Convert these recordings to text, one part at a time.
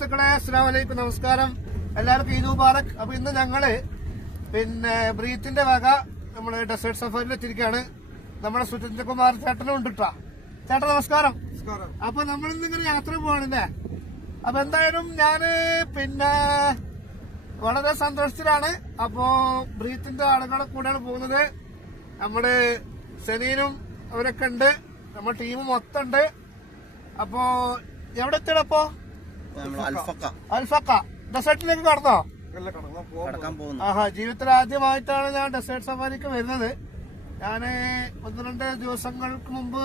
സുഹൃത്തുക്കളെ, അസ്സലാമു അലൈക്കും, നമസ്കാരം. എല്ലാവർക്കും ഈദ് മുബാറക്. അപ്പൊ ഇന്ന് ഞങ്ങള് ബ്രീത്തിന്റെ വക നമ്മള് ഡെസേർട്ട് സഫാരിയിൽ എത്തിയിരിക്കുകയാണ്. നമ്മുടെ സുചന്ദ്രകുമാർ ചേട്ടനും ഉണ്ട് കേട്ടോ. ചേട്ടൻ നമസ്കാരം. അപ്പൊ നമ്മളിന്ന് ഇങ്ങനെ യാത്ര പോവാണല്ലേ. അപ്പൊ എന്തായാലും ഞാന് വളരെ സന്തോഷത്തിലാണ്. അപ്പോ ബ്രീത്തിന്റെ ആളുകളെ കൂടെയാണ് പോകുന്നത്. നമ്മുടെ സെനീനും അവരൊക്കെ ഉണ്ട്, നമ്മുടെ ടീം മൊത്തം ഉണ്ട്. അപ്പോ എവിടെ എത്തിയപ്പോ അൽഫക്ക ഡെസേർട്ടിലേക്ക് കടന്നോ? ജീവിതത്തിൽ ആദ്യമായിട്ടാണ് ഞാൻ ഡെസേർട്ട് സഫാരിക്ക് വരുന്നത്. ഞാന് 1-2 ദിവസങ്ങൾക്ക് മുമ്പ്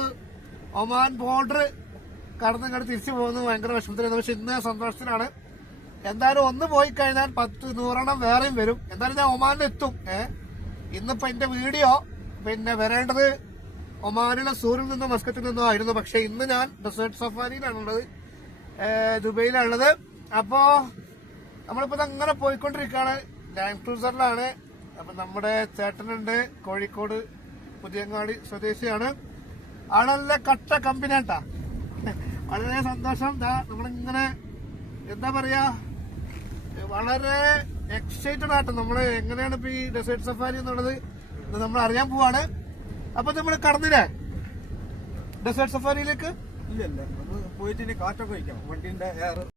ഒമാൻ ബോർഡർ കടന്ന് ഇങ്ങോട്ട് തിരിച്ചു പോകുന്നു. ഭയങ്കര വിഷമത്തിലായിരുന്നു. പക്ഷെ ഇന്ന് സന്തോഷത്തിലാണ്. എന്തായാലും ഒന്ന് പോയി കഴിഞ്ഞാൽ 10-100 വേറെയും വരും. എന്തായാലും ഞാൻ ഒമാനിൽ എത്തും. ഇന്നിപ്പോ എന്റെ വീഡിയോ വരേണ്ടത് ഒമാനിലെ സൂറിൽ നിന്നും മസ്കത്തിൽ നിന്നും ആയിരുന്നു. പക്ഷെ ഇന്ന് ഞാൻ ഡെസേർട്ട് സഫാരിയിലാണുള്ളത്, ദുബൈയിലാണുള്ളത്. അപ്പോ നമ്മളിപ്പോ അങ്ങനെ പോയിക്കൊണ്ടിരിക്കുകയാണ്. ലാൻഡ് ക്രൂസറിലാണ്. അപ്പൊ നമ്മുടെ ചേട്ടനുണ്ട്, കോഴിക്കോട് പുതിയങ്ങാടി സ്വദേശിയാണ്. ആളല്ല കട്ട കമ്പനിയാട്ടാ. വളരെ സന്തോഷം. നമ്മളിങ്ങനെ എന്താ പറയാ, വളരെ എക്സൈറ്റഡ് ആയിട്ട് നമ്മള് എങ്ങനെയാണ് ഇപ്പൊ ഈ ഡെസേർട്ട് സഫാരി എന്നുള്ളത് നമ്മൾ അറിയാൻ പോവാണ്. അപ്പൊ നമ്മൾ കടന്നില്ലേ ഡെസേർട്ട് സഫാരിയിലേക്ക്? ഇല്ലല്ല, പോയിട്ട് കാറ്റൊക്കെ വയ്ക്കാം, വണ്ടിന്റെ എയർ